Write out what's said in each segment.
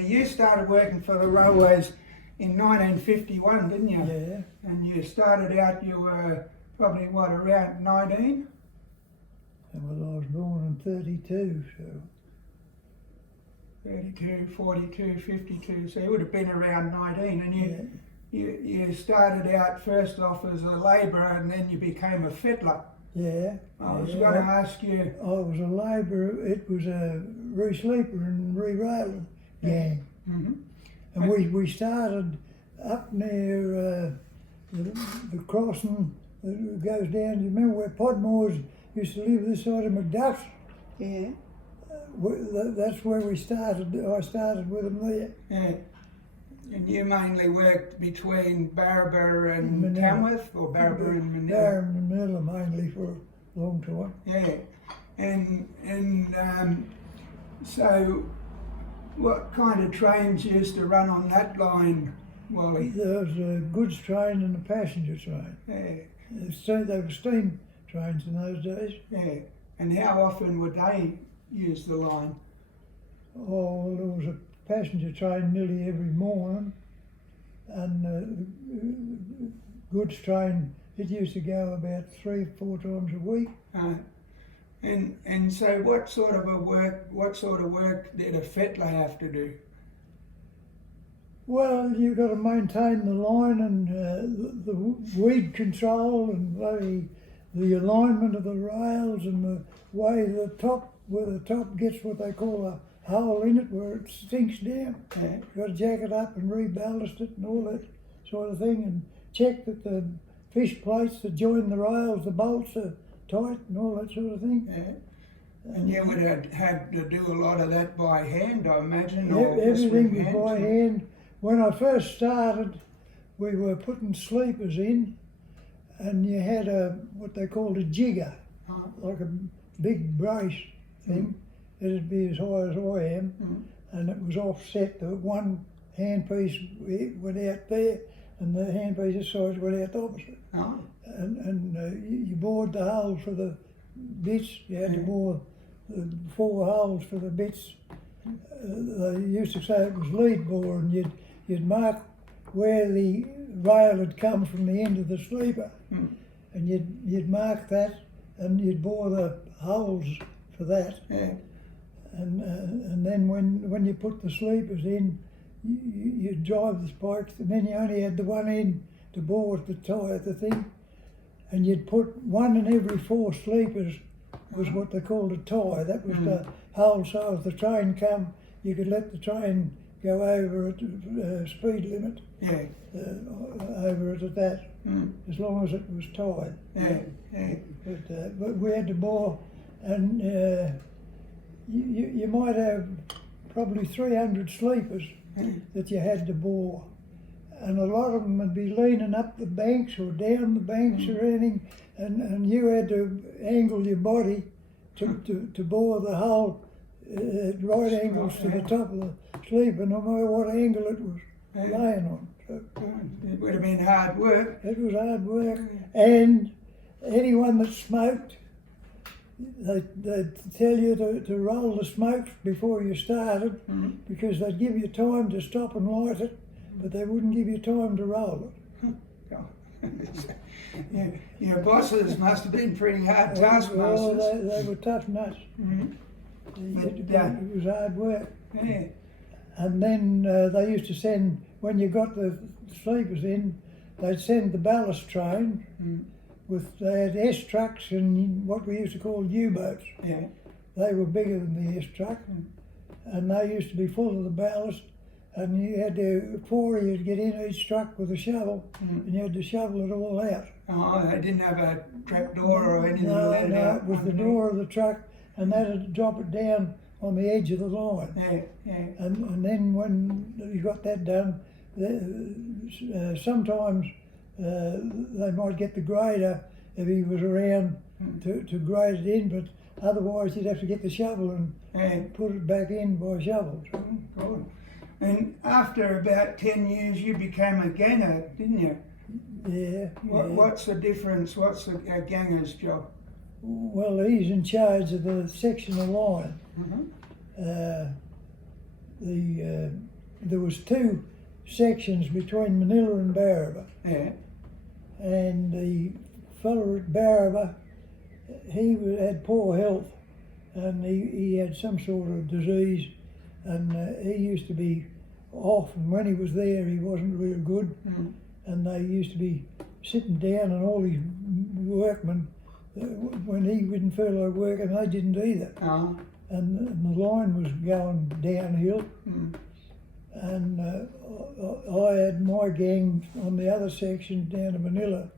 You started working for the railways in 1951, didn't you? Yeah. And you started out, you were probably, what, around 19? Well, I was born in 32, so 32, 42, 52, so you would have been around 19, and yeah. you started out first off as a labourer and then you became a fettler. Yeah. I was going to ask you... I was a labourer. It was a re-sleeper and re-railing gang. Mm-hmm. And we started up near the crossing that goes down. Do you remember where Podmore's used to live this side of Macduff's? Yeah. That's where we started. I started with them there. Yeah. And you mainly worked between Barraba and Manilla. Tamworth, or Barraba and Manilla? Barraba and Manilla mainly for a long time. Yeah. And so what kind of trains used to run on that line, Wally? There was a goods train and a passenger train. Yeah. They were steam trains in those days. Yeah. And how often would they use the line? Oh, well, there was a passenger train nearly every morning, and the goods train, it used to go about 3 or 4 times a week. And so what sort of work did a fettler have to do? Well, you've got to maintain the line and the weed control and the alignment of the rails and the way where the top gets what they call a hole in it where it sinks down. Yeah. You've got to jack it up and reballast it and all that sort of thing, and check that the fish plates that join the rails, the bolts are tight and all that sort of thing. Yeah. And you would have had to do a lot of that by hand, I imagine? Or Everything was by hand. When I first started, we were putting sleepers in, and you had what they called a jigger, like a big brace thing. It'd be as high as I am, and it was offset. The one handpiece went out there, and the handpiece this side went out the opposite. Oh. And you bored the holes for the bits. You had to bore the 4 holes for the bits. They used to say it was lead bore, and you'd mark where the rail had come from the end of the sleeper, and you'd mark that, and you'd bore the holes for that. Yeah. And then when you put the sleepers in, you drive the spikes, and then you only had the one end to bore at the tie of the thing, and you'd put 1 in every 4 sleepers was what they called a tie. That was the hole, so if the train come, you could let the train go over at speed limit. Yeah. Over it at that, as long as it was tied. Yeah. Yeah. But we had to bore, and you might have probably 300 sleepers that you had to bore, and a lot of them would be leaning up the banks or down the banks or anything, and you had to angle your body to bore the hole at right angles to the top of the sleeper, no matter what angle it was laying on. So it would have been hard work. It was hard work, and anyone that smoked, they'd tell you to roll the smokes before you started, because they'd give you time to stop and light it, but they wouldn't give you time to roll it. Your bosses must have been pretty hard taskmasters. Well, they were tough nuts. It was hard work. Yeah. And then they used to send, when you got the sleepers in, they'd send the ballast train they had S trucks and what we used to call U-boats. Yeah. They were bigger than the S truck, and they used to be full of the ballast, and you had to, 4 of you to get in each truck with a shovel, and you had to shovel it all out. Oh, they didn't have a trap door or anything to let it No, out? it was the door of the truck, and they had to drop it down on the edge of the line. Yeah, yeah. And then when you got that done, sometimes they might get the grader if he was around to grade it in, but otherwise you'd have to get the shovel and put it back in by shovels. Good. And after about 10 years you became a ganger, didn't you? Yeah. What's the difference? What's a ganger's job? Well, he's in charge of the section of line. there was two sections between Manilla and Barraba, Yeah. and the fellow at Barraba, he had poor health, and he had some sort of disease, and he used to be off, and when he was there he wasn't real good, and they used to be sitting down, and all his workmen, when he didn't feel like working, they didn't either. And the line was going downhill, and I had my gang on the other section down to Manilla,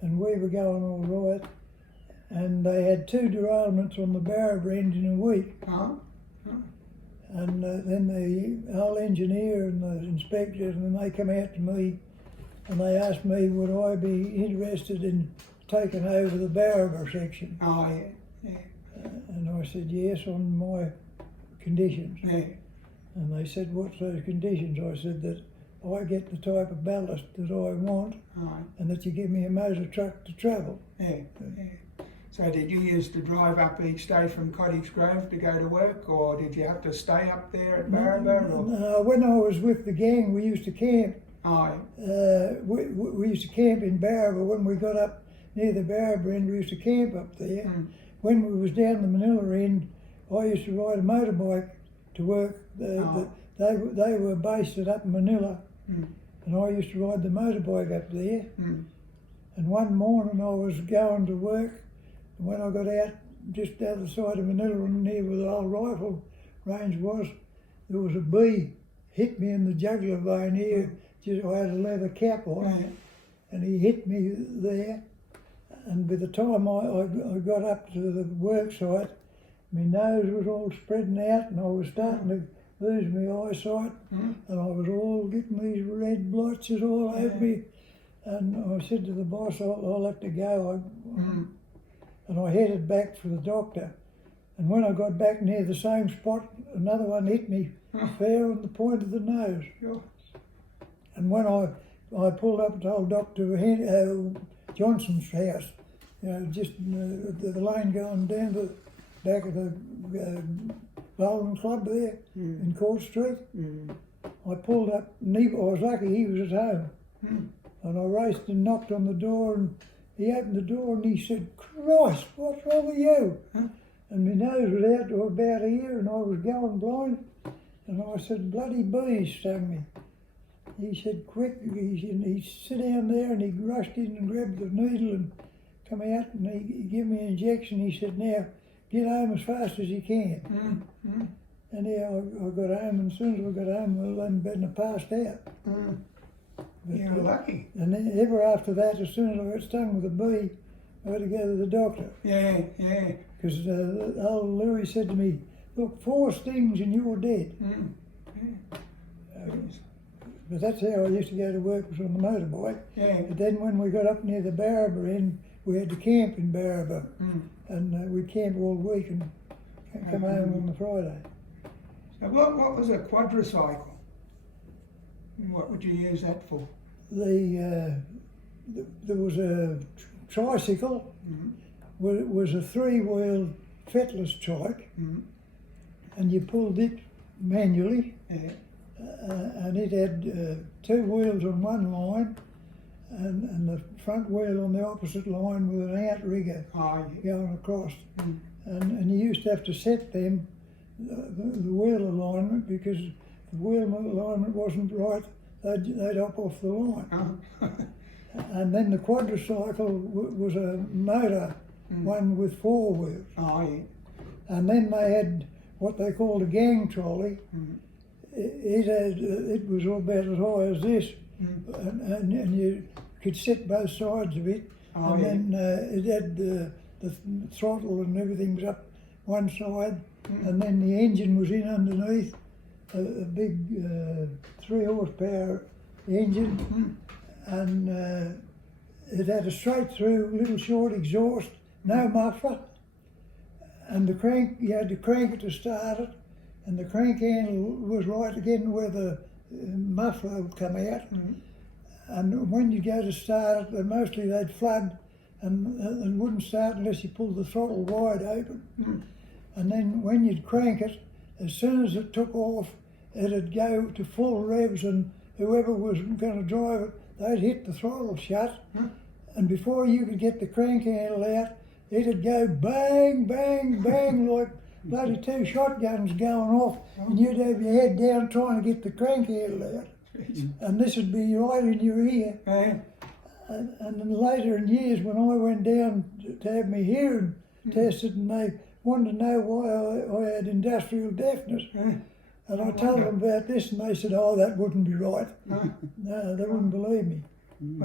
and we were going all right, and they had 2 derailments on the Barraba end in a week. And then the old engineer and the inspector, and then they come out to me and they asked me would I be interested in taking over the Barraba section. Oh, yeah. And I said yes, on my conditions. Yeah. And they said, what's those conditions? I said that I get the type of ballast that I want, and that you give me a motor truck to travel. Yeah. So did you used to drive up each day from Cottage Grove to go to work, or did you have to stay up there at Barraba? No, when I was with the gang, we used to camp. We used to camp in Barraba. When we got up near the Barraba end, we used to camp up there. When we was down the Manilla end, I used to ride a motorbike to work. They were based up in Manilla, and I used to ride the motorbike up there. And one morning I was going to work, and when I got out just the other side of Manilla and near where the old rifle range was, there was a bee hit me in the jugular vein here. Just, I had a leather cap on, and he hit me there. And by the time I got up to the work site, my nose was all spreading out, and I was starting to lose my eyesight, and I was all getting these red blotches all over me. And I said to the boss, I'll have to go. And I headed back for the doctor. And when I got back near the same spot, another one hit me fair on the point of the nose. And when I pulled up to old Dr. Johnson's house, just the lane going down to the back of the bowling club there in Court Street, I pulled up, and I was lucky he was at home. And I raced and knocked on the door, and he opened the door and he said, "Christ, what's wrong with you?" And my nose was out to about here, and I was going blind. And I said, "Bloody bees stung me." He said, "Quick," he sit down there, and he rushed in and grabbed the needle and come out, and he gave me an injection. He said, "Now, get home as fast as you can." And yeah, I got home, and as soon as I got home, well, I'd been passed out. But, you were lucky. And then ever after that, as soon as I got stung with a bee, I had to go to the doctor. Yeah. Because old Louis said to me, "Look, 4 stings and you're dead." But that's how I used to go to work, was on the motorbike. But then when we got up near the Barraba end, we had to camp in Barraba, and we'd camp all week and come home on the Friday. So what was a quadricycle? What would you use that for? There was a tricycle, was a 3-wheel Fettler's trike, and you pulled it manually, and it had 2 wheels on one line, and the front wheel on the opposite line with an outrigger going across. And you used to have to set them, the wheel alignment, because if the wheel alignment wasn't right, they'd up off the line. And then the quadricycle was a motor, one with 4 wheels. And then they had what they called a gang trolley. It was about as high as this, and you could sit both sides of it. Then it had the throttle and everything was up one side, and then the engine was in underneath, a big 3 horsepower engine, and it had a straight through little short exhaust, no muffler, and the crank, you had to crank it to start it, and the crank handle was right again where the muffler would come out. And when you go to start it, mostly they'd flood and wouldn't start unless you pulled the throttle wide open. And then when you'd crank it, as soon as it took off, it'd go to full revs, and whoever was going to drive it, they'd hit the throttle shut, and before you could get the crank handle out, it'd go bang, bang, bang like bloody two shotguns going off, and you'd have your head down trying to get the crank handle out. And this would be right in your ear. And then later in years, when I went down to have my hearing tested, and they wanted to know why I had industrial deafness, and I told them about this, and they said, "Oh, that wouldn't be right." No, they wouldn't believe me.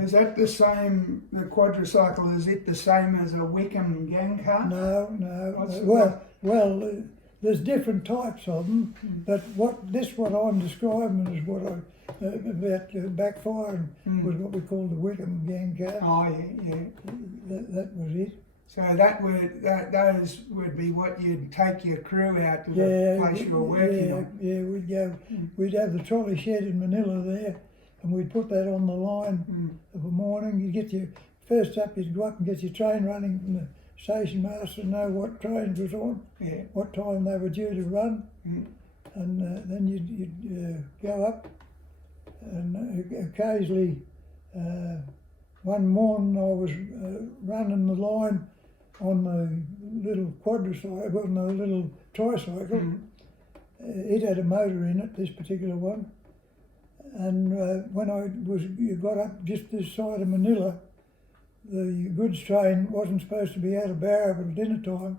Is that the same, the quadricycle, is it the same as a Wickham gang car? No. Well, there's different types of them, but what I'm describing is what I about backfiring was what we call the Wickham gang car. Oh yeah. That was it. So those would be what you'd take your crew out to the place you were working on. Yeah, we'd have the trolley shed in Manilla there, and we'd put that on the line of a morning. You'd get your, first up you'd go up and get your train running from the station master to know what trains was on, what time they were due to run, and then you'd go up, and occasionally one morning I was running the line on the little quadricycle, on the little tricycle. It had a motor in it, this particular one, and when you got up just this side of Manilla, the goods train wasn't supposed to be out of Barraba at dinner time,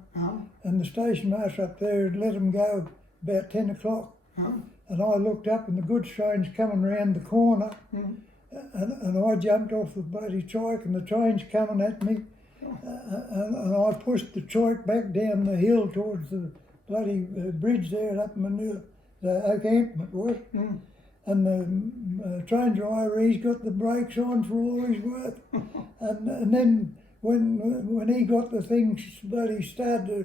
and the station master up there had let them go about 10 o'clock. And I looked up, and the goods train's coming round the corner, and I jumped off the bloody trike, and the train's coming at me, and I pushed the trike back down the hill towards the bloody bridge there up in Manilla, the Oakhampton it was. And the train driver, he's got the brakes on for all he's worth. And then when he got the thing bloody started to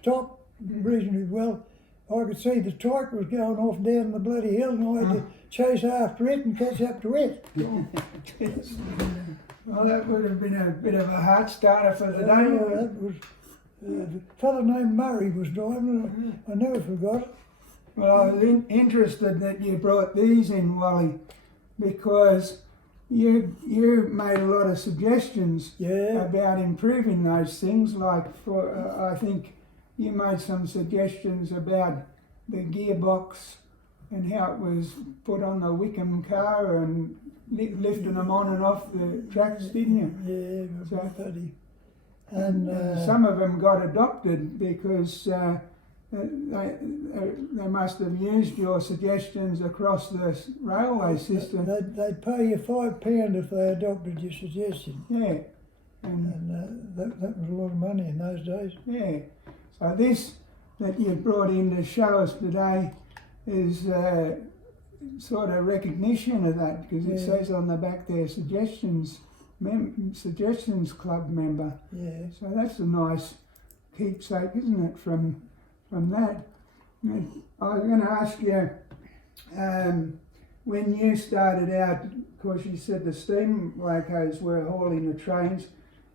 stop reasonably well, I could see the trike was going off down the bloody hill, and I had to chase after it and catch up to it. Well, that would have been a bit of a heart starter for the day. That was a fellow named Murray was driving. I never forgot it. Well, I was interested that you brought these in, Wally, because you made a lot of suggestions about improving those things. Like, I think you made some suggestions about the gearbox and how it was put on the Wickham car and lifting them on and off the tracks, didn't you? Yeah, so, and some of them got adopted because they must have used your suggestions across the railway system. They'd pay you £5 if they adopted your suggestion. Yeah. And that was a lot of money in those days. Yeah. So this that you brought in to show us today is sort of recognition of that, because it says on the back there, suggestions club member. Yeah. So that's a nice keepsake, isn't it, from that. I was going to ask you, when you started out, of course you said the steam locos were hauling the trains,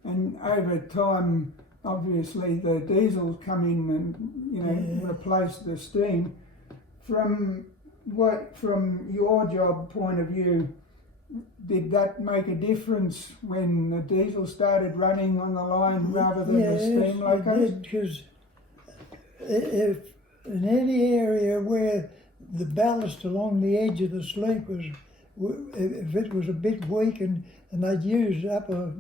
and over time obviously the diesels come in and replace the steam. From your job point of view, did that make a difference when the diesel started running on the line rather than the steam locos? It did, because if in any area where the ballast along the edge of the sleepers, if it was a bit weak and they'd used up a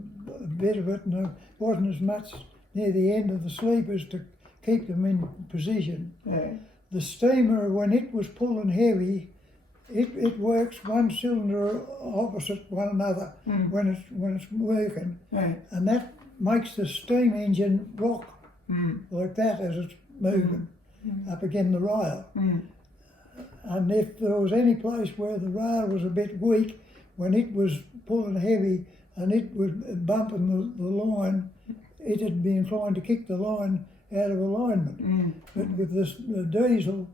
bit of it, and there wasn't as much near the end of the sleepers to keep them in position. Yeah. The steamer, when it was pulling heavy, it works one cylinder opposite one another when it's working, and that makes the steam engine rock like that as it's moving up against the rail. And if there was any place where the rail was a bit weak, when it was pulling heavy and it was bumping the line, it'd be inclined to kick the line out of alignment. But with the diesel,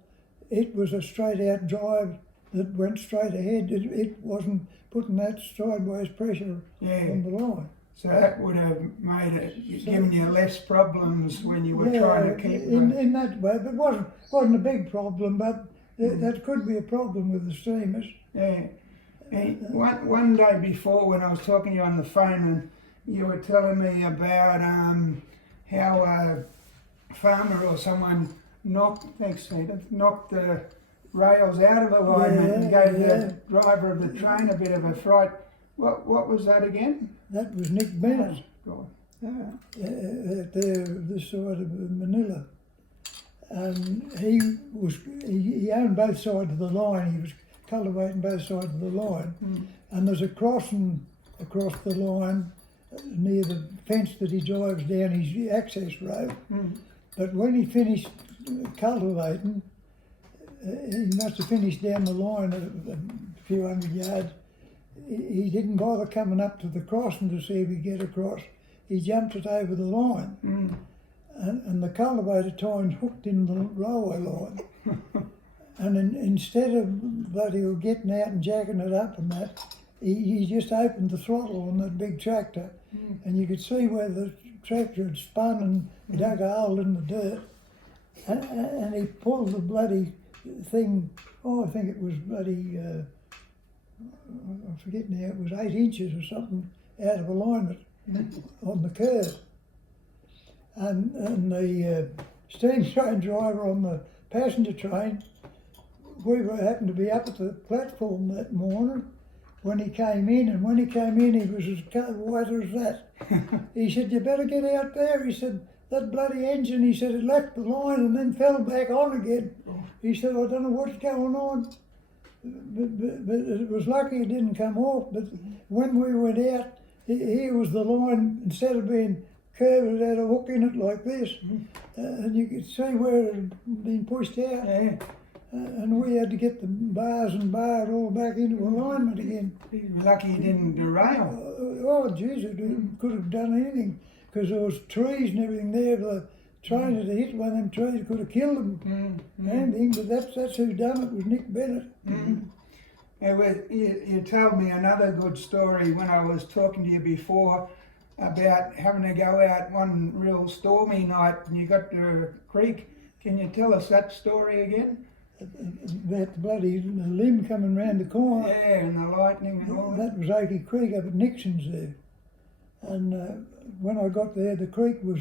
it was a straight out drive that went straight ahead. It wasn't putting that sideways pressure on the line. So that would have made it, given you less problems when you were trying to keep in that way. But it wasn't a big problem, but That could be a problem with the steamers. Yeah. And one day before, when I was talking to you on the phone, and you were telling me about how a farmer or someone knocked the rails out of alignment and gave the driver of the train a bit of a fright. What was that again? That was Nick Bennett. God. At this side of Manilla, and he owned both sides of the line. He was cultivating both sides of the line, and there's a crossing across the line near the fence that he drives down his access road. But when he finished cultivating, he must have finished down the line a few hundred yards. He didn't bother coming up to the crossing to see if he'd get across. He jumped it over the line, and the cultivator tines hooked in the railway line. And instead of bloody getting out and jacking it up and that, he just opened the throttle on that big tractor, and you could see where the tractor had spun and dug a hole in the dirt, and he pulled the bloody thing. I think it was bloody. I forget now. It was 8 inches or something out of alignment on the curve, and the steam train driver on the passenger train. We happened to be up at the platform that morning when he came in, and when he came in, he was as white as that. He said, "You better get out there." He said, "That bloody engine," he said, "it left the line and then fell back on again." He said, "I don't know what's going on." But it was lucky it didn't come off. But when we went out, here was the line, instead of being curved, it had a hook in it like this, and you could see where it had been pushed out. Yeah. And we had to get the bars and bar it all back into alignment again. Lucky he didn't derail. Oh, jeez, it could have done anything, because there was trees and everything there. The train had hit one of them trees, could have killed them. Anything, but that's who done it, was Nick Bennett. You told me another good story when I was talking to you before about having to go out one real stormy night and you got to a creek. Can you tell us that story again? About the bloody limb coming round the corner. Yeah, and the lightning and all that. That was Oaky Creek up at Nixon's there. And when I got there, the creek was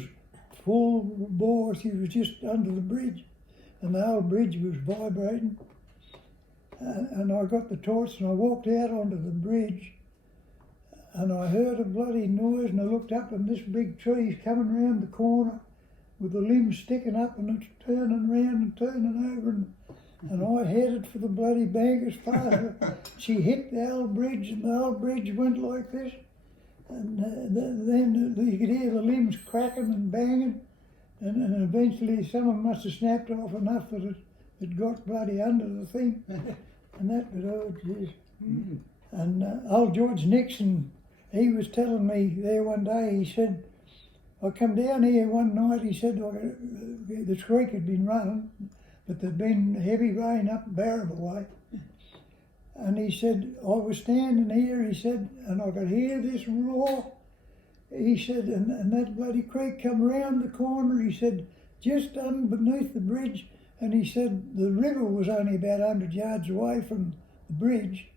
full bore. She was just under the bridge, and the whole bridge was vibrating. And I got the torch and I walked out onto the bridge, and I heard a bloody noise, and I looked up, and this big tree's coming round the corner with the limbs sticking up, and it's turning round and turning over, and I headed for the bloody bank as fast as she hit the old bridge, and the old bridge went like this, and then you could hear the limbs cracking and banging, and eventually some of them must have snapped off enough that it got bloody under the thing, and that was, oh geez. And old George Nixon, he was telling me there one day, he said, I come down here one night, he said, the creek had been running, but there'd been heavy rain up Barraba way. And he said, I was standing here, he said, and I could hear this roar. He said, and that bloody creek come round the corner, he said, just underneath the bridge. And he said the river was only about 100 yards away from the bridge,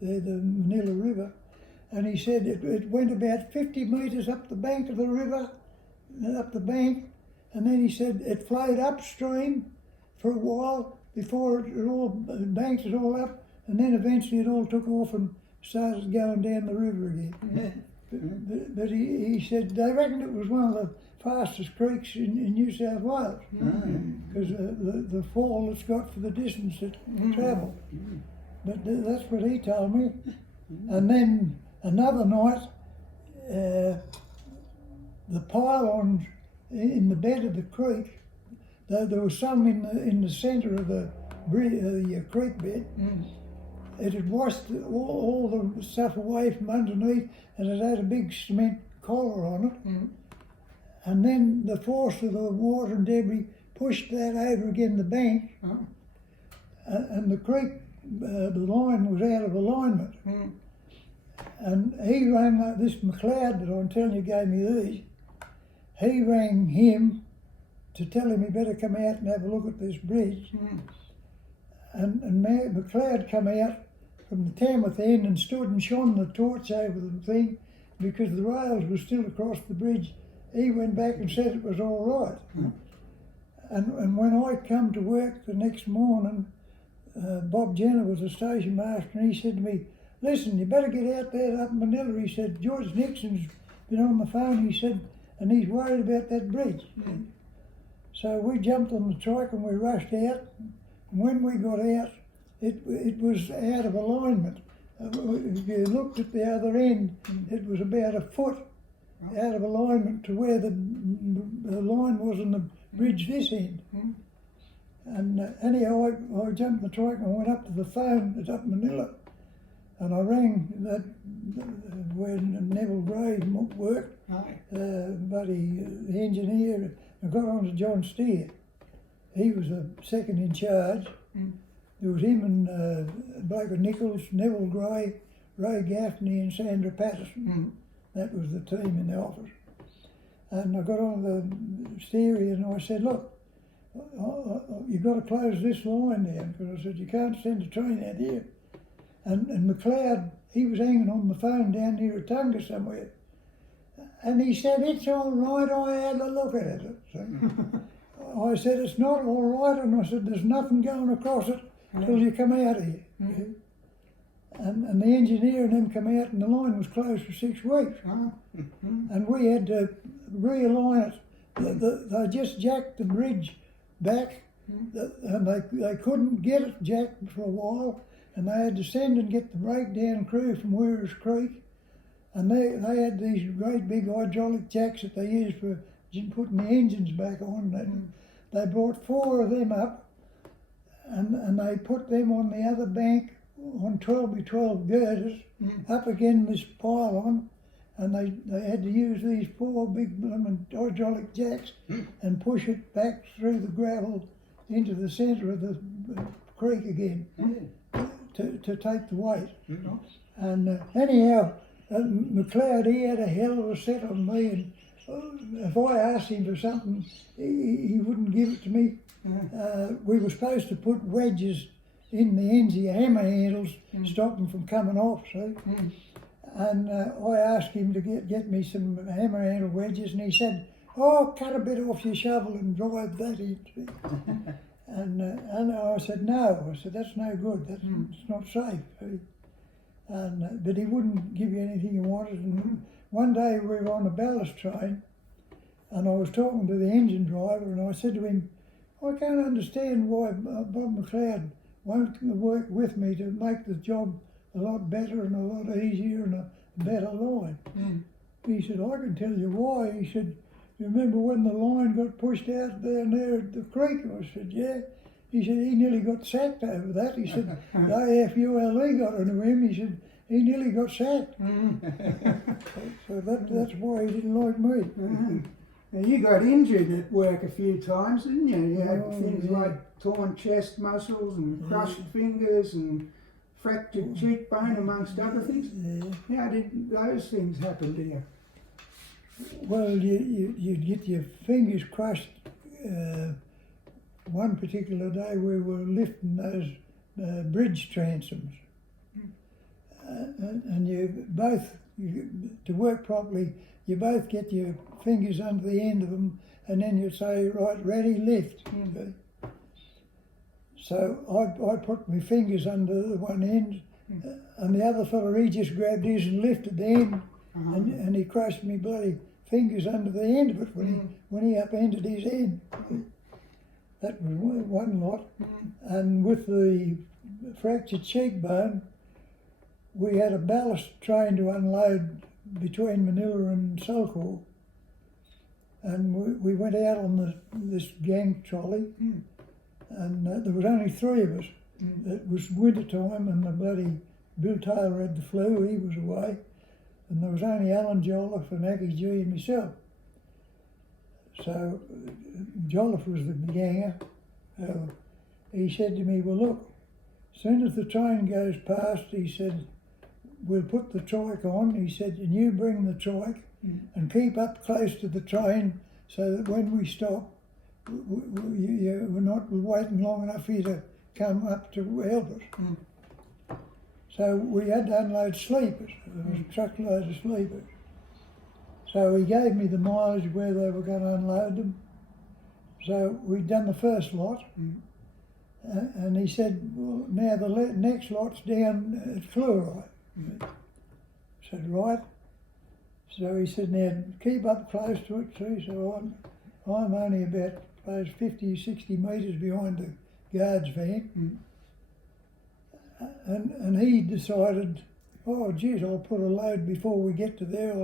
the Manilla River. And he said it went about 50 metres up the bank of the river, and then he said it flowed upstream for a while before it all banked it all up, and then eventually it all took off and started going down the river again. But he said they reckoned it was one of the fastest creeks in New South Wales, because the fall it's got for the distance it travelled. But that's what he told me. And then another night, the pylons in the bed of the creek, there was some in the centre of the creek bed. It had washed all the stuff away from underneath, and it had a big cement collar on it. And then the force of the water and debris pushed that over again the bank, and the creek, the line was out of alignment. And he rang this McLeod that I'm telling you gave me these. He rang him to tell him he better come out and have a look at this bridge. and McLeod come out from the Tamworth end and stood and shone the torch over the thing because the rails were still across the bridge. He went back and said it was all right. And when I come to work the next morning, Bob Jenner was the station master, and he said to me, "Listen, you better get out there up in Manilla." He said, "George Nixon's been on the phone," he said, "and he's worried about that bridge." So we jumped on the trike and we rushed out. And when we got out, it was out of alignment. If you looked at the other end, it was about a foot out of alignment to where the line was on the bridge this end. And anyhow, I jumped the trike and I went up to the phone at up Manilla, and I rang that where Neville Gray worked, the engineer, and got on to John Steer. He was the second in charge. There was him and Baker Nichols, Neville Gray, Ray Gaffney and Sandra Patterson. That was the team in the office. And I got on the steery and I said, "Look, you've got to close this line down," because I said, "You can't send a train out here." And McLeod, he was hanging on the phone down near Atunga somewhere. And he said, "It's all right, I had a look at it." So I said, "It's not all right," and I said, "There's nothing going across it till you come out of here." And the engineer and them come out and the line was closed for 6 weeks. And we had to realign it. They just jacked the bridge back, and they couldn't get it jacked for a while, and they had to send and get the breakdown crew from Weir's Creek, and they had these great big hydraulic jacks that they used for putting the engines back on. They brought 4 of them up, and they put them on the other bank on 12 by 12 girders up again this pylon, and they had to use these 4 big hydraulic jacks and push it back through the gravel into the centre of the creek again to take the weight. And anyhow, McLeod, he had a hell of a set on me, and if I asked him for something, he wouldn't give it to me. We were supposed to put wedges in the ends of your hammer handles, stop them from coming off, see? And I asked him to get me some hammer handle wedges, and he said, "Oh, cut a bit off your shovel and drive that in." And I said, "No," I said, "that's no good, it's not safe." But he wouldn't give you anything you wanted. And one day we were on a ballast train, and I was talking to the engine driver, and I said to him, "I can't understand why Bob McLeod won't work with me to make the job a lot better and a lot easier and a better line." He said, "I can tell you why." He said, "You remember when the line got pushed out down there at the creek?" I said, "Yeah." He said, "He nearly got sacked over that." He said, "The AFULE got into him." He said, "He nearly got sacked." So that's why he didn't like me. Now, you got injured at work a few times, didn't you? You had things like torn chest muscles and crushed fingers and fractured cheekbone, amongst other things. How did those things happen to you? Well, you'd get your fingers crushed. One particular day we were lifting those bridge transoms, and to work properly, you both get your fingers under the end of them, and then you say, "Right, ready, lift." Okay. So I put my fingers under the one end, and the other fella, he just grabbed his and lifted the end, and he crushed me bloody fingers under the end of it when he upended his end. That was one lot. And with the fractured cheekbone, we had a ballast train to unload between Manilla and Sulcor, and we went out on this gang trolley, and there was only 3 of us. It was winter time, and the bloody Bill Taylor had the flu, he was away, and there was only Alan Jolliffe and Aggie G and myself. So Jolliffe was the ganger. He said to me, "Well, look, as soon as the train goes past," he said, "we'll put the trike on." He said, "and you bring the trike and keep up close to the train so that when we stop, we're not waiting long enough for you to come up to help us. So we had to unload sleepers. There was a truckload of sleepers. So he gave me the mileage where they were going to unload them. So we'd done the first lot, and he said, well, now the next lot's down at Fluorite. I said, right. So he said, now keep up close to it too. So I'm only about 50, 60 metres behind the guard's van. And he decided, oh geez, I'll put a load before we get to there,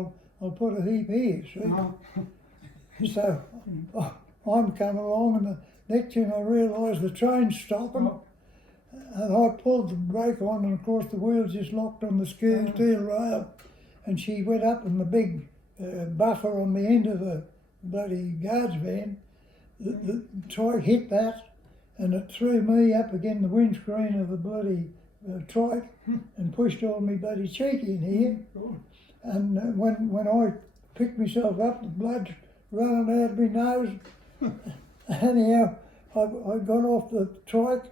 I'll put a heap here, see? So I'm coming along, and the next thing I realised the train's stopping, and I pulled the brake on, and of course the wheels just locked on the steel rail, and she went up in the big buffer on the end of the bloody guard's van. The trike hit that, and it threw me up against the windscreen of the bloody trike and pushed all my bloody cheek in here. And when I picked myself up, the blood's running out of my nose. Anyhow, I got off the trike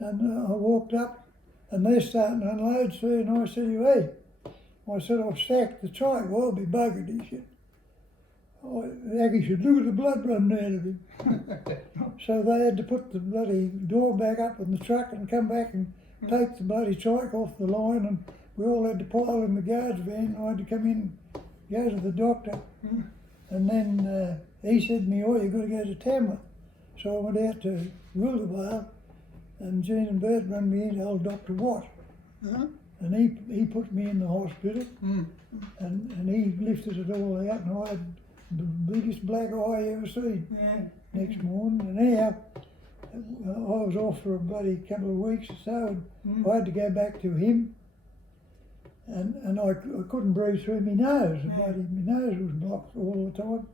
and I walked up, and they're starting to unload soon. And I said, hey, I've stacked the trike. Well, I'll be buggered, he said. Aggie said, look at the blood running out of him. So they had to put the bloody door back up in the truck and come back and take the bloody trike off the line, and we all had to pile in the guard's van. I had to come in and go to the doctor. And then he said to me, oh, you've got to go to Tamworth. So I went out to Wildavale, and Jean and Bert run me into old Dr. Watt. And he put me in the hospital, and he lifted it all out, and I had the biggest black eye I ever seen next morning. And anyhow, I was off for a bloody couple of weeks or so, and I had to go back to him, and I couldn't breathe through my nose. My nose was blocked all the time.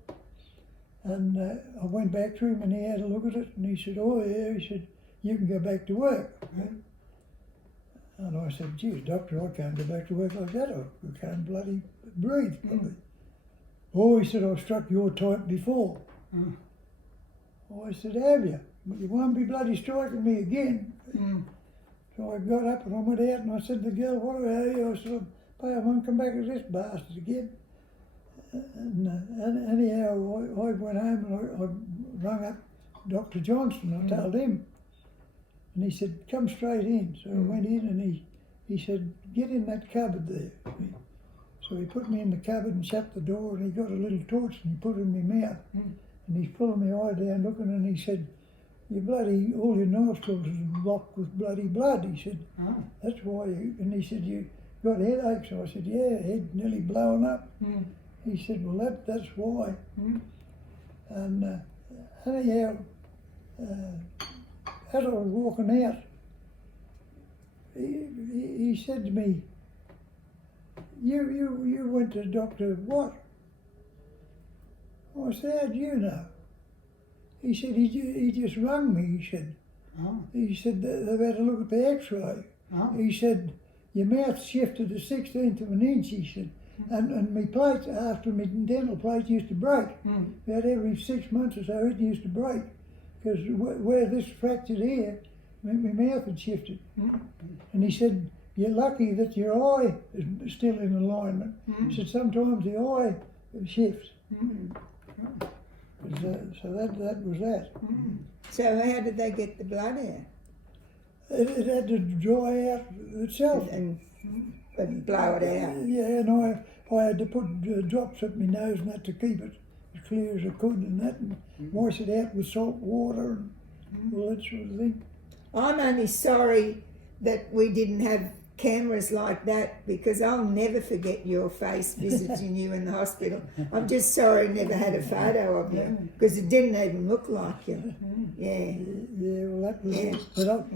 And I went back to him, and he had a look at it, and he said, oh yeah, he said, you can go back to work. And I said, geez, doctor, I can't go back to work like that. I can't bloody breathe properly. Oh, he said, I've struck your type before. I said, have you? But you won't be bloody striking me again. So I got up and I went out, and I said to the girl, what about you? I said, I won't come back as this bastard again. And anyhow, I went home and I rang up Dr. Johnson. I told him. And he said, come straight in. So I went in, and he said, get in that cupboard there. So he put me in the cupboard and shut the door, and he got a little torch and he put it in my mouth. And he's pulling my eye down looking, and he said, all your nostrils are blocked with bloody blood. He said, that's why and he said, you got headaches? So I said, yeah, head nearly blowing up. He said, well, that's why. And anyhow, as I was walking out, he said to me, you went to Dr. Watt? I said, how'd you know? He said, he just rang me, he said. He said, they've had a look at the x-ray. He said, your mouth shifted a 16th of an inch, he said. And my plates, after my dental plates used to break, about every 6 months or so it used to break. Because where this fractured here, my mouth had shifted. And he said, you're lucky that your eye is still in alignment. He said, sometimes the eye shifts. So that was that. So how did they get the blood out? It had to dry out itself. And blow it out? Yeah, and I had to put drops up my nose and that to keep it as clear as I could, and that, and wash it out with salt water and all that sort of thing. I'm only sorry that we didn't have cameras like that, because I'll never forget your face visiting you in the hospital. I'm just sorry I never had a photo of you, because it didn't even look like you. Yeah. Yeah, well that was it. But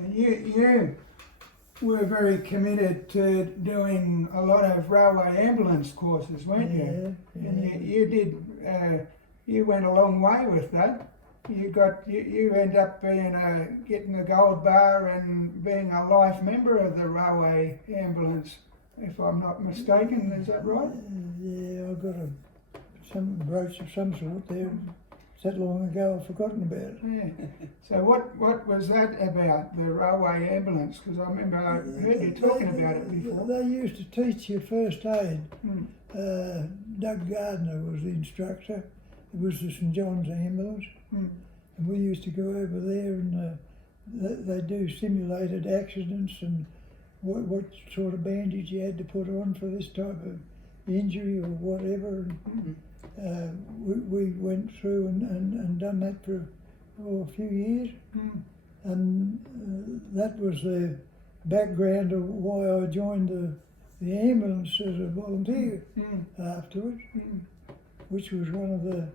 You were very committed to doing a lot of railway ambulance courses, weren't you? Yeah. And you did. You went a long way with that. You end up being getting a gold bar and being a life member of the railway ambulance, if I'm not mistaken. Is that right? Yeah, I got some brooch of some sort there. that long ago I've forgotten about it. Yeah. So what was that about, the railway ambulance? Because I remember I heard you talking about it before. They used to teach you first aid. Mm. Doug Gardner was the instructor. It was the St John's ambulance. Mm. And we used to go over there and they do simulated accidents and what sort of bandage you had to put on for this type of injury or whatever. And, we went through and done that for a few years. Mm. And that was the background of why I joined the ambulance as a volunteer afterwards, which was one of the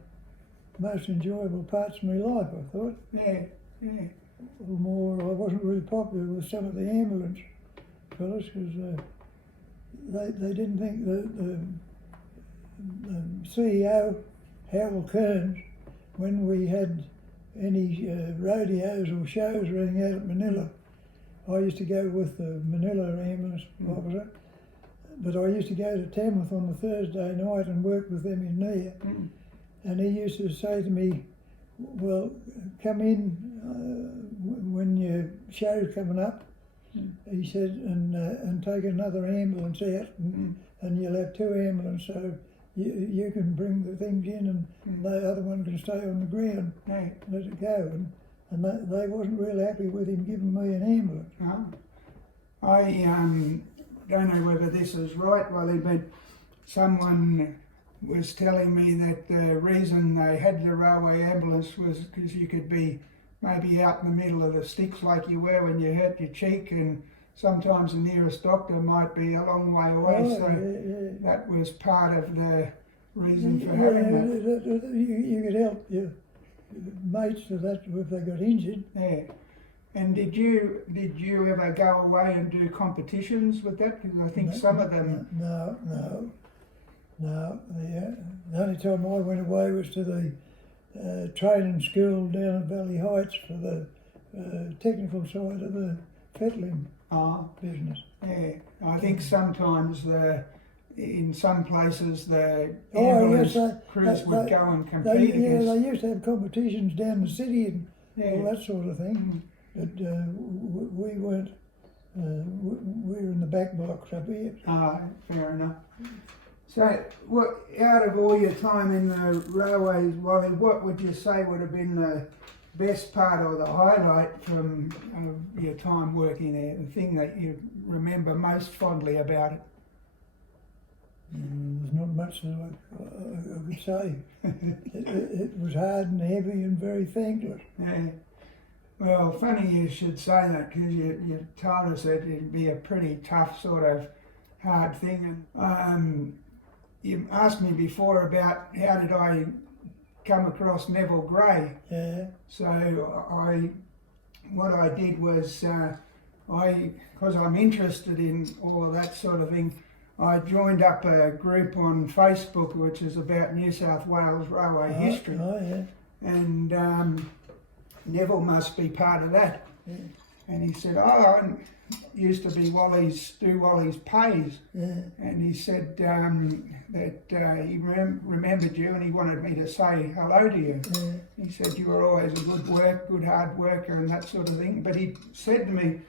most enjoyable parts of my life, I thought. Yeah, yeah. A little more, I wasn't really popular with some of the ambulance fellas because they didn't think the CEO, Harold Kearns, when we had any rodeos or shows running out at Manilla, I used to go with the Manilla ambulance officer, but I used to go to Tamworth on the Thursday night and work with them in there. And he used to say to me, well, come in when your show's coming up, he said, and take another ambulance out, and you'll have 2 ambulances, so you can bring the things in and the other one can stay on the ground, let it go. And they wasn't real happy with him giving me an ambulance. Oh. I don't know whether this is right, Wally, but someone was telling me that the reason they had the railway ambulance was because you could be maybe out in the middle of the sticks like you were when you hurt your cheek, and sometimes the nearest doctor might be a long way away, that was part of the reason for having that. You could help your mates with that if they got injured. Yeah. And did you ever go away and do competitions with that? Because I think some of them... No. The only time I went away was to the training school down at Valley Heights for the technical side of the Fettling business. Yeah, I think sometimes in some places the ambulance crews would go and compete against... They used to have competitions down the city and all that sort of thing. But we weren't, we were in the back blocks up here. Fair enough. So, out of all your time in the railways, Wally, what would you say would have been the best part or the highlight from your time working there, the thing that you remember most fondly about it? There's not much that I could say. It was hard and heavy and very thankless. Yeah. Well, funny you should say that, because you told us that it'd be a pretty tough sort of hard thing. And you asked me before about how did I come across Neville Gray. Yeah. So what I did was, because I'm interested in all of that sort of thing, I joined up a group on Facebook which is about New South Wales railway history. And Neville must be part of that. Yeah. And he said, I used to be Wally's pays. Yeah. And he said that he remembered you and he wanted me to say hello to you. Yeah. He said you were always a good hard worker and that sort of thing. But he said to me,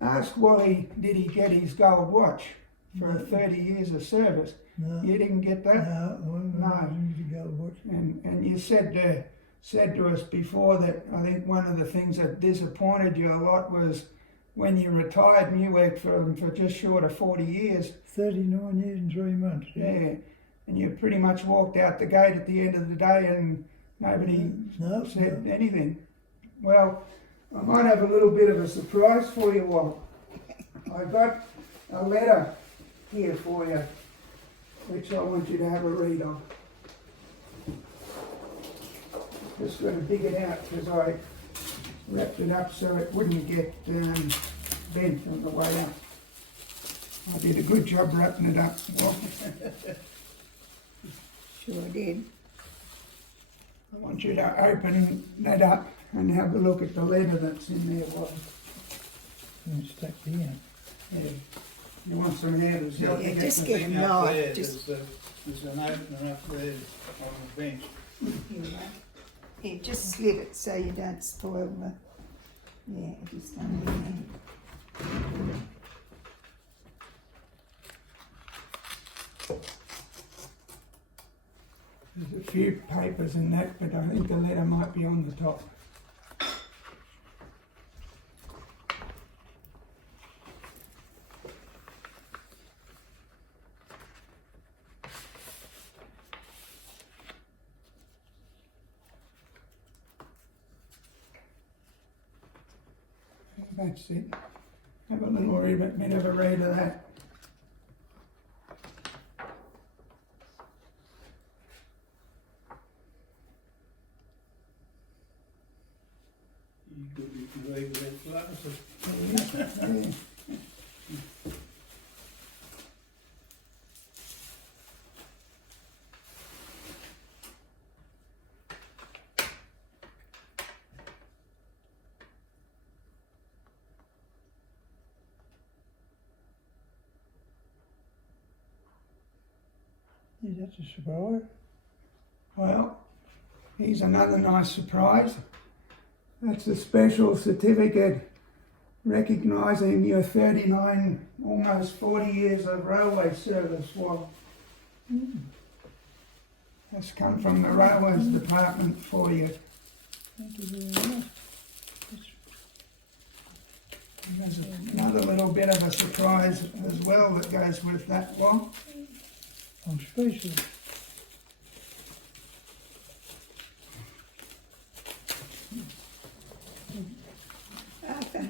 ask Wally, did he get his gold watch for 30 years of service? No. You didn't get that? No. Gold watch. And you said to us before that I think one of the things that disappointed you a lot was when you retired and you worked for them for just short of 40 years. 39 years and 3 months. Yeah. And you pretty much walked out the gate at the end of the day and nobody said anything. Well, I might have a little bit of a surprise for you all. I got a letter here for you which I want you to have a read of. Just got to dig it out because I wrapped it up so it wouldn't get bent on the way up. I did a good job wrapping it up. Sure did. I want you to open that up and have a look at the letter that's in there. It's stuck here. Yeah. You want some handles? Yeah, just get a knife. There's an opener up there on the bench. Here, just slit it so you don't spoil the. Yeah, just under there. There's a few papers in that, but I think the letter might be on the top. That's it. Have a little bit of a read of that. You can read without glasses. Yeah, that's a surprise. Well, here's another nice surprise. That's a special certificate recognising your 39, almost 40 years of railway service. Well, that's come from the Railways Department for you. Thank you very much. There's another little bit of a surprise as well that goes with that one. I'm speechless. Arthur,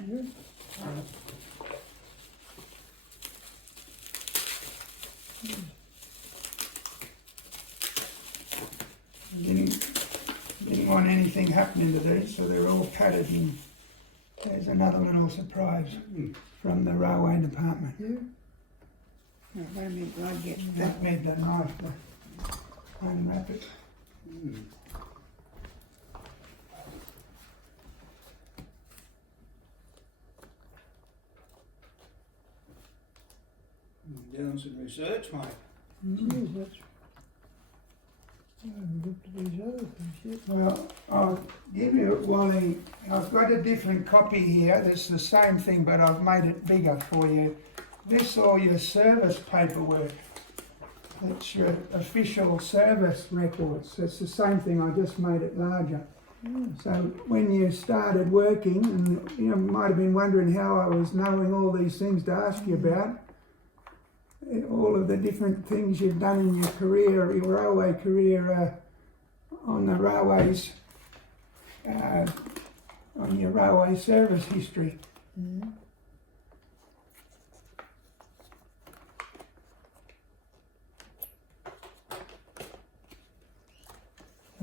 Didn't want anything happening to these, so they're all padded in. There's another little surprise from the Railway Department. Yeah. oh, wait a minute, I'll get that. That made the knife to unwrap it. Doing some research, mate. Yes, that's. I haven't looked at these other things yet. Well, I'll give you, Wally, I've got a different copy here. It's the same thing, but I've made it bigger for you. This is all your service paperwork. It's your official service records. It's the same thing, I just made it larger. So when you started working, and you might have been wondering how I was knowing all these things to ask you about, all of the different things you've done in your career, your railway career, on the railways, on your railway service history.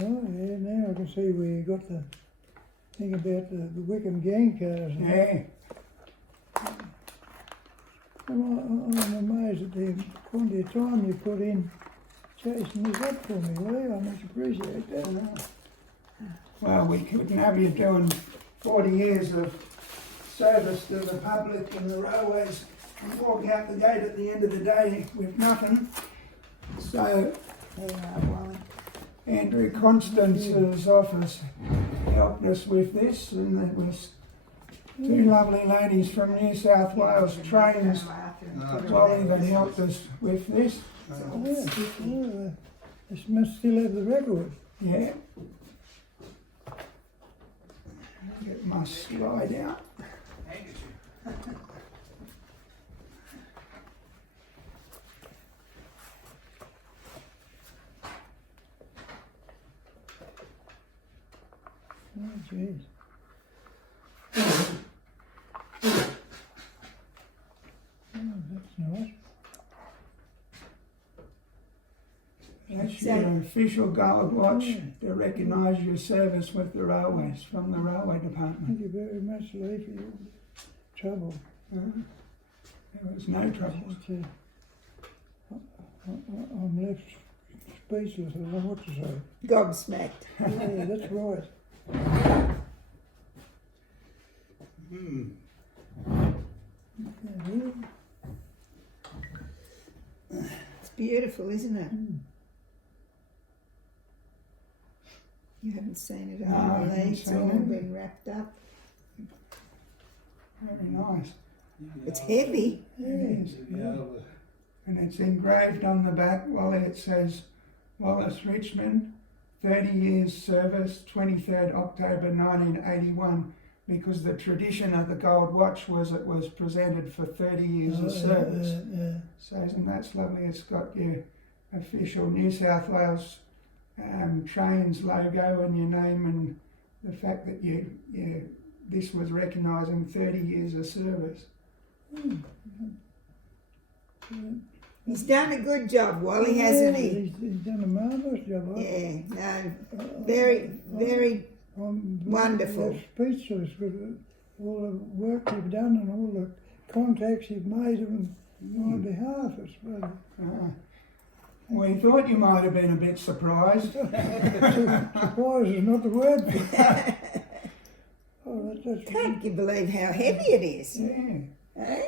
Oh, yeah, now I can see where you got the thing about the Wickham gang cars. Yeah. I'm amazed at the quantity of time you put in chasing this up for me, Lee. I much appreciate that. Well, we couldn't have you doing 40 years of service to the public and the railways and walk out the gate at the end of the day with nothing. So There you are, Wally. Andrew Constance's office helped us with this, and it was two lovely ladies from New South Wales Trains, Wally, that helped us with this. Oh, this must still have the record. Yeah. Get my slide out. Oh, jeez. Oh, that's nice. That's your official gold watch to recognise your service with the railways from the Railway Department. Thank you very much, Lee, for your trouble. There was no trouble. Just, I'm left speechless. I don't know what to say. Gobsmacked. Yeah, that's right. Yeah, It's beautiful, isn't it? You haven't seen it, No, I have you? haven't It's seen all it. been wrapped up. Very nice. It's heavy. It is. And it's engraved on the back, Wally, it says Wally Richmond, 30 years service, 23rd October 1981, because the tradition of the gold watch was it was presented for 30 years of service. So isn't that lovely? It's got your official New South Wales trains logo and your name, and the fact that this was recognising 30 years of service. He's done a good job, Wally, hasn't he? He's done a marvellous job. Yeah, no, very I'm wonderful. Speechless with all the work you've done and all the contacts you've made on my behalf. It's really We thought you might have been a bit surprised. surprise is not the word for it. That's Can't you believe how heavy it is? Yeah. Eh?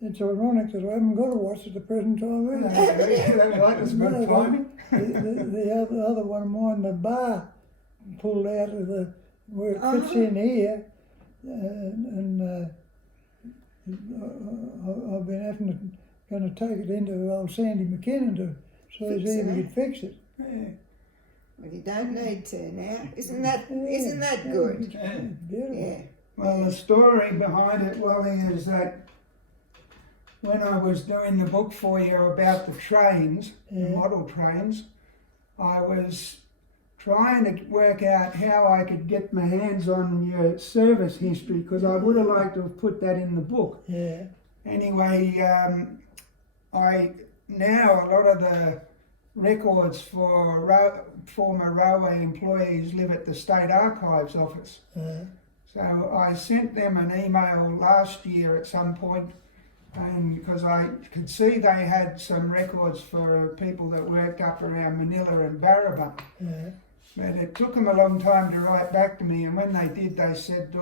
it's ironic that I haven't got a watch at the present time either. That right, it's good timing. The other one of mine, the bar pulled out of the where it fits in here, and I've been going to take it into old Sandy McKinnon to so Fix he it, could fix it. Yeah. Well, you don't need to now. Isn't that good? Yeah. Beautiful. Yeah. Well, the story behind it, Wally, is that when I was doing the book for you about the trains, the model trains, I was trying to work out how I could get my hands on your service history, because I would have liked to have put that in the book. Yeah. Anyway, I now a lot of the records for former railway employees live at the State Archives office. So I sent them an email last year at some point, and because I could see they had some records for people that worked up around Manilla and Barraba. Yeah. But it took them a long time to write back to me, and when they did, they said,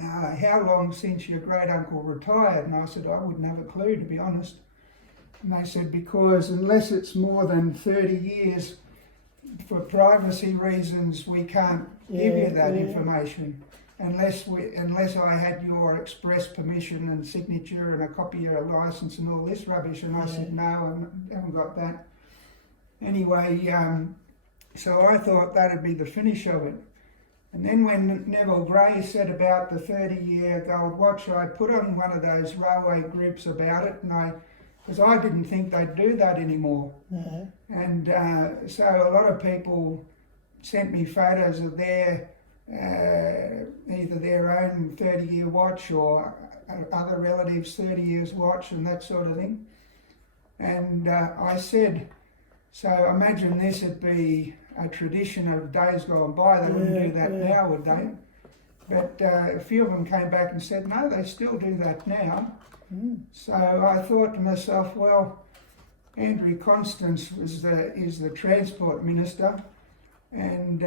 how long since your great uncle retired? And I said, I wouldn't have a clue, to be honest. And they said, because unless it's more than 30 years, for privacy reasons, we can't give you that information. Unless I had your express permission and signature and a copy of your licence and all this rubbish. And I said, no, I haven't got that. Anyway, so I thought that'd be the finish of it. And then when Neville Gray said about the 30-year gold watch, I put on one of those railway groups about it, and because I didn't think they'd do that anymore. And so a lot of people sent me photos of their either their own 30-year watch or other relatives' 30 years watch and that sort of thing. And I said, so imagine this would be a tradition of days gone by. They wouldn't do that now, would they? But a few of them came back and said, no, they still do that now. So I thought to myself, well, Andrew Constance is the Transport Minister, and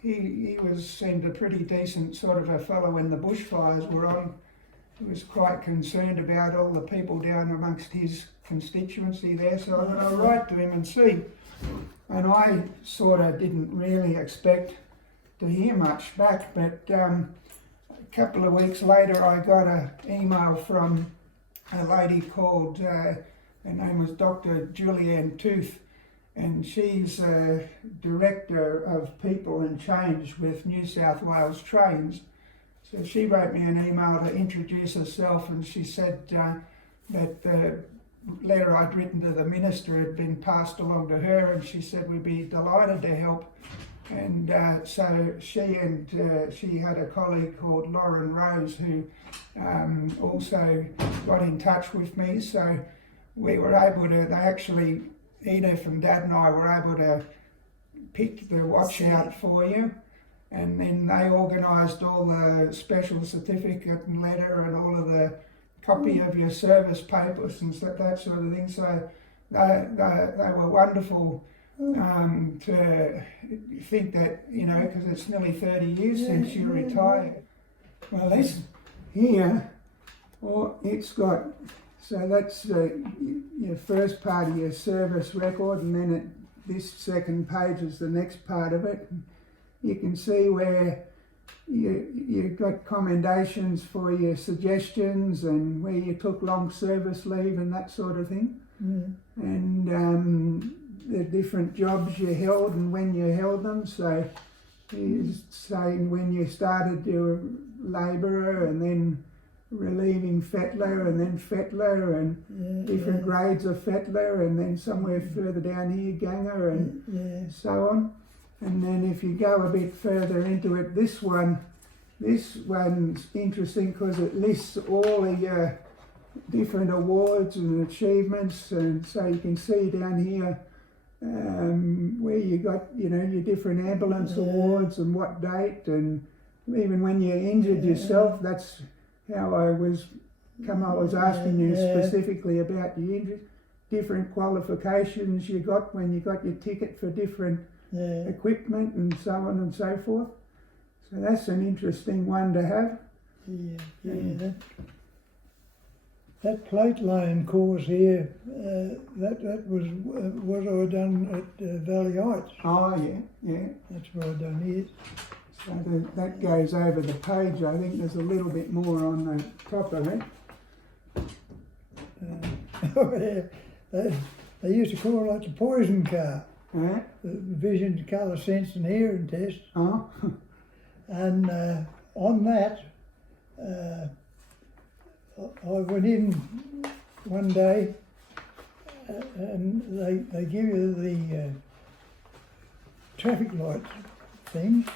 he seemed a pretty decent sort of a fellow when the bushfires were on. He was quite concerned about all the people down amongst his constituency there, so I thought I'll write to him and see. And I sort of didn't really expect to hear much back, but a couple of weeks later I got an email from a lady called, her name was Dr. Julianne Tooth, and she's a Director of People and Change with New South Wales Trains. So she wrote me an email to introduce herself, and she said that the letter I'd written to the Minister had been passed along to her, and she said we'd be delighted to help. And so she had a colleague called Lauren Rose who also got in touch with me. So we were able to, Edith and Dad and I were able to pick the watch out for you. And then they organised all the special certificate and letter and all of the copy of your service papers and that sort of thing. So they were wonderful to think that, because it's nearly 30 years since you retired. Well, this here, it's got, so that's your first part of your service record, and then this second page is the next part of it. You can see where you've got commendations for your suggestions and where you took long service leave and that sort of thing. And the different jobs you held and when you held them. So you're saying when you started your labourer and then relieving Fettler and then Fettler and different grades of Fettler and then somewhere further down here Ganger and so on. And then if you go a bit further into it, this one's interesting because it lists all of your different awards and achievements, and so you can see down here where you got, you know, your different ambulance awards and what date, and even when you injured yourself, that's how I was asking you specifically about your injury, different qualifications you got when you got your ticket for different equipment and so on and so forth. So that's an interesting one to have. That plate laying course here, that was what I done at Valley Heights. Oh yeah. That's what I done here. So that goes over the page. I think there's a little bit more on the top of it. They used to call it the poison car. Yeah. The vision, colour, sense and hearing test. Oh. And on that, I went in one day and they give you the traffic light things.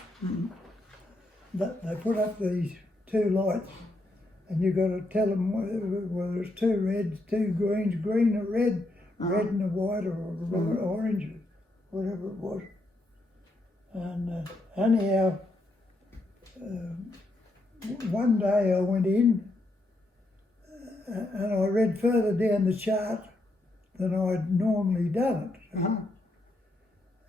That they put up these two lights and you've got to tell them whether it's two reds, two greens, green or red, red and a white or orange, whatever it was. And anyhow, one day I went in and I read further down the chart than I'd normally done it.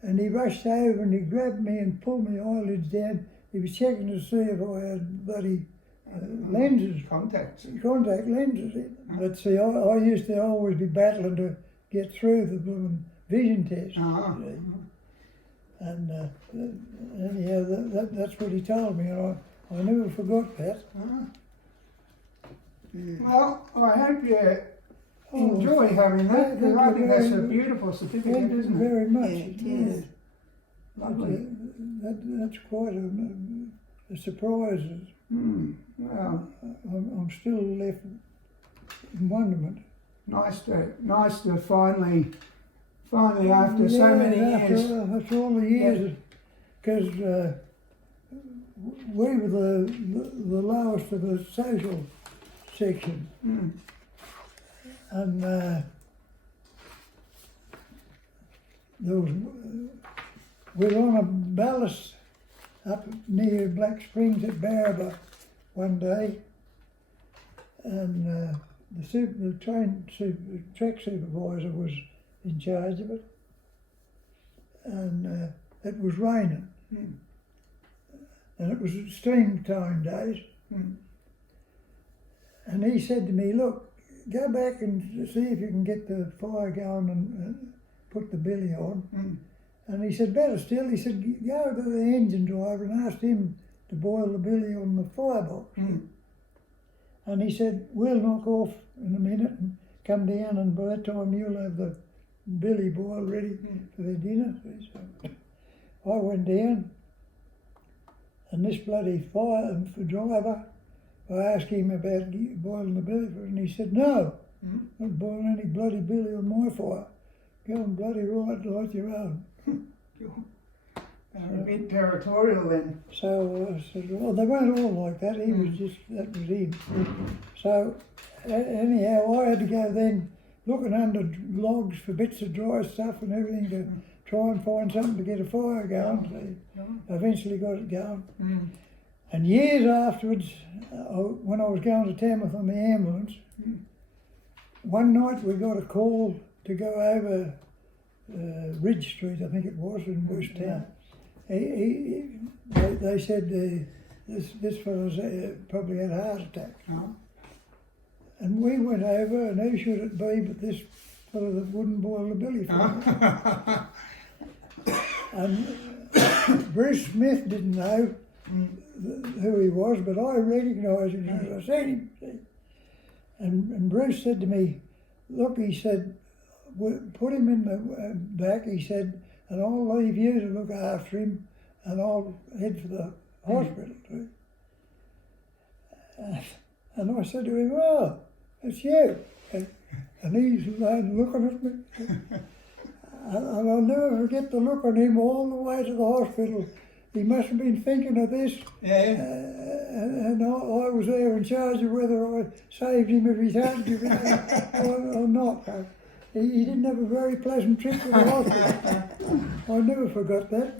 And he rushed over and he grabbed me and pulled my eyelids down. He was checking to see if I had bloody lenses. Contact lenses in. But see, I used to always be battling to get through the blooming vision test. And anyhow, that's what he told me, and I never forgot that. Well, I hope you enjoy having that, because I think that's a beautiful certificate, isn't it? Very much. Yeah, it is. Lovely. That's quite a surprise. Well, I'm still left in wonderment. nice to finally after so many years. After all the years, because we were the lowest of the social section. And there was, we were on a ballast up near Black Springs at Barraba one day, and the track supervisor was in charge of it, and it was raining, and it was steam towing days, and he said to me, look, go back and see if you can get the fire going and put the billy on. And he said, better still, he said, go to the engine driver and ask him to boil the billy on the firebox. And he said, we'll knock off in a minute and come down, and by that time you'll have the billy boiled ready for their dinner. So I went down, and this bloody fire driver, I asked him about boiling the billy for it, and he said, no, not boiling any bloody billy on my fire. Go and bloody light your own. A bit territorial then. So I said, well, they weren't all like that. He was just, that was him. So anyhow, I had to go then looking under logs for bits of dry stuff and everything to try and find something to get a fire going. So eventually got it going. And years afterwards, when I was going to Tamworth on the ambulance, one night we got a call to go over Ridge Street, I think it was, in West Town. They said this fellow's probably had a heart attack. And we went over, and who should it be but this fellow that wouldn't boil the billy for me. And Bruce Smith didn't know who he was, but I recognised him as I seen him. See. And Bruce said to me, look, he said, put him in the back, he said, and I'll leave you to look after him, and I'll head for the hospital too. And I said to him, well, it's you. And he's looking at me. And I'll never forget the look on him all the way to the hospital. He must have been thinking of this. Yeah. And I was there in charge of whether I saved him if he's had to or not. He didn't have a very pleasant trip to the hospital. I never forgot that.